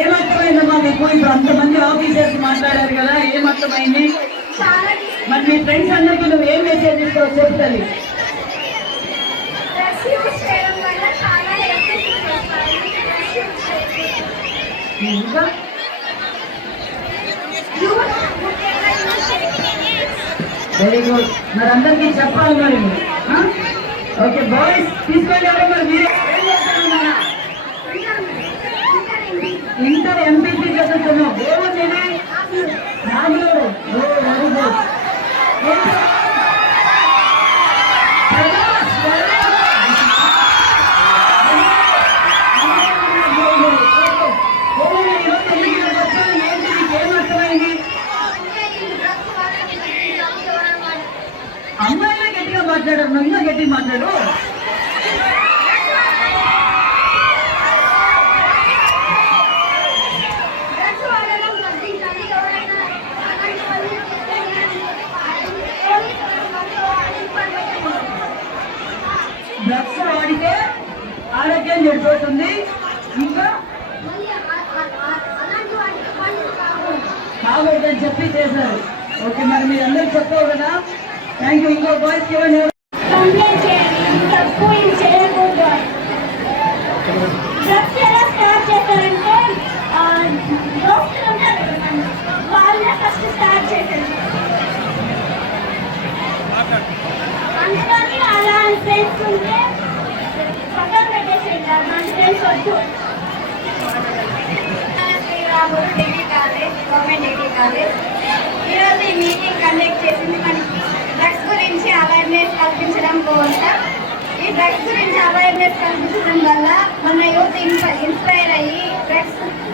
ఏమర్థమైందమ్మా మీకు? ఇప్పుడు అంతమంది ఆఫీసర్స్ మాట్లాడారు కదా, ఏమర్థమైంది? మరి మీ ఫ్రెండ్స్ అందరికీ నువ్వు ఏం మెసేజ్ ఇస్తావు చెప్తుంది? ఇంకా వెరీ గుడ్. మరి అందరికీ చెప్పాలి మరి. ఓకే బాయ్స్ తీసుకెళ్ళారు. మరి మీరే ఇంటర్ ఎంపీసీ చదువుతున్నావు. ఏముంది నాలుగు? Very good. అమ్మాయిలా గట్టిగా మాట్లాడారు, నన్ను గట్టిగా మాట్లాడు. డ్రగ్స్ వాడితే ఆరోగ్యం చెడిపోతుంది. ఇంకా కాకూడదని చెప్పి చేశారు. ఓకే మరి మీరు అందరూ చెప్పావు కదా, థ్యాంక్ యూ. ఇంకో బాయ్స్ ఇవ్వండి. ఫ్రెండ్స్ ఉంటే పక్కన పెట్టేసేటారు. మన ఫ్రెండ్స్ వద్దు. శ్రీరాముడు degree college, government degree college ఈరోజు ఈ మీటింగ్ కండక్ట్ చేసింది మనకి డ్రగ్స్ గురించి అవేర్నెస్ కల్పించడం కోసం. ఈ డ్రగ్స్ గురించి అవేర్నెస్ కల్పించడం వల్ల మన యూత్ ఇన్స్పైర్ అయ్యి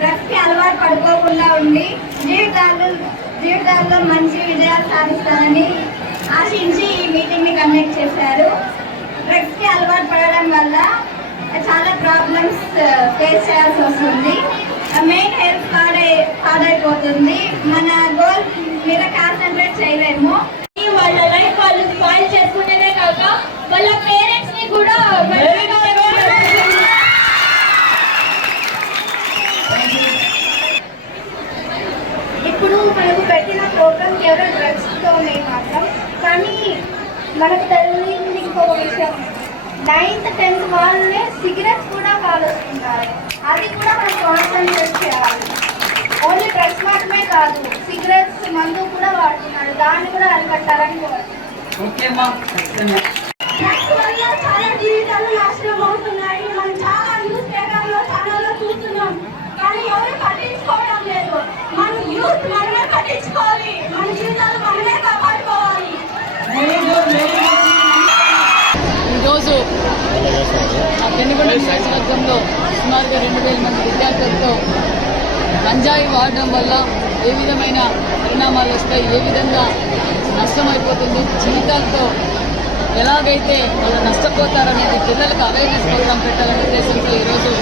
డ్రగ్స్కి అలవాటు పడుకోకుండా ఉండి జీవితాల్లో మంచి విజయాలు సాధిస్తారని ఆశించి ఈ మీటింగ్ని కండక్ట్ చేశారు. డ్రగ్స్కి అలవాటు పడడం వల్ల చాలా ప్రాబ్లమ్స్ ఫేస్ చేయాల్సి వస్తుంది. మెయిన్ హెల్త్ పాడైపోతుంది. మన గోల్ మీద కాన్సన్ట్రేట్ చేయలేము. వాళ్ళ లైఫ్ వాళ్ళు స్పాయిల్ చేసుకునేదే కాక వాళ్ళ పేరెంట్స్ ని కూడా ఇప్పుడు మనకు పెట్టిన ప్రోగ్రామ్ కేవలం డ్రగ్స్తోనే మాత్రం, కానీ మనకు తెలియని ఇంకో విషయం, 9th 10th వాళ్ళే సిగరెట్స్ కూడా కాలుస్తున్నారు. అది కూడా మనం కాన్సన్ట్రేట్ చేయాలి. ఓన్లీ డ్రగ్స్ మాత్రమే కాదు, సిగరెట్స్ మందు కూడా వాడుతున్నారు. దాన్ని కూడా అరికట్టాలని డ్రగ్స్ వల్ల చాలా జీవితాలు నాశనం అవుతున్నాయి. మనం చాలా న్యూస్ పేపర్లో ఛానల్లో చూస్తున్నాం, కానీ ఎవరు పట్టించుకోవడం లేదు. మన యూత్ మనమే పట్టించుకోవాలి. మన జీవితాలు మనమే కాపాడుకోవాలి. ఈరోజు ఆ పెనుగొండ నియోజకవర్గంలో సుమారుగా 2000 మంది విద్యార్థులతో గంజాయి వాడడం వల్ల ఏ విధమైన పరిణామాలు వస్తాయి, ఏ విధంగా నష్టమైపోతుంది, జీవితాలతో ఎలాగైతే వాళ్ళు నష్టపోతారనేది పిల్లలకు అవేర్నెస్ ప్రోగ్రాం పెట్టాలనే ఉద్దేశంతో ఈరోజు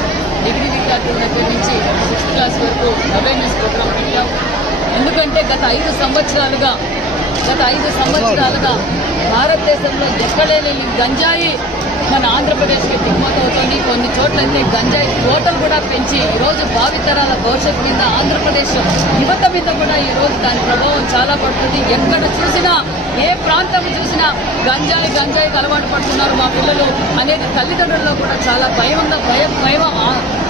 డిగ్రీ విద్యార్థుల దగ్గర నుంచి 6th క్లాస్ వరకు అవేర్నెస్ ప్రోగ్రాం పెట్టాం. ఎందుకంటే గత 5 సంవత్సరాలుగా భారతదేశంలో ఎక్కడైనా గంజాయి మన ఆంధ్రప్రదేశ్కి దిగుమతి అవుతుంది. కొన్ని చోట్లయితే గంజాయి తోటలు కూడా పెంచి ఈరోజు భావితరాల భవిష్యత్తు మీద, ఆంధ్రప్రదేశ్ యువత మీద కూడా ఈరోజు దాని ప్రభావం చాలా పడుతుంది. ఎక్కడ చూసినా, ఏ ప్రాంతం చూసినా గంజాయికి అలవాటు పడుతున్నారు మా పిల్లలు అనేది తల్లిదండ్రుల్లో కూడా చాలా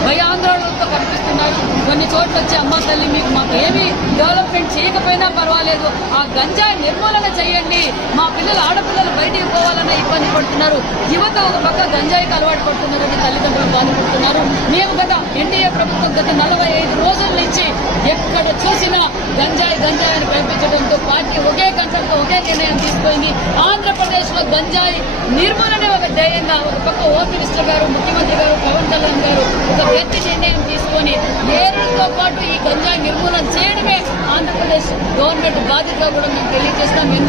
భయాందోళనలతో కనిపిస్తున్నారు. కొన్ని చోట్ల వచ్చి అమ్మ తల్లి మాకు ఏమీ డెవలప్మెంట్ చేయకపోయినా పర్వాలేదు, ఆ గంజాయి నిర్మూలన చేయండి, మా పిల్లలు ఆడపిల్లలు బయటికి పోవాలన్న ఇబ్బంది పడుతున్నారు. యువత ఒక పక్క గంజాయికి అలవాటు పడుతున్నారని తల్లిదండ్రులు బాధపడుతున్నారు. మేము గత ఎన్డీఏ ప్రభుత్వం గత 45 రోజుల నుంచి ఎక్కడ చూసినా గంజాయి అని కల్పించడంతో పార్టీ ఒకే కంచంతో ఒకే నిర్ణయం తీసుకుంది. ఆంధ్రప్రదేశ్లో గంజాయి నిర్మూలనే ఒక ధ్యేయంగా ఒక పక్క హోమ్ మినిస్టర్ గారు, ముఖ్యమంత్రి గారు, పవన్ కళ్యాణ్ గారు ఒక గట్టి నిర్ణయం తీసుకొని ఏరులతో పాటు ఈ గంజాయి నిర్మూలన చేయడమే ఆంధ్రప్రదేశ్ గవర్నమెంట్ బాధ్యతగా కూడా మేము తెలియజేస్తాం.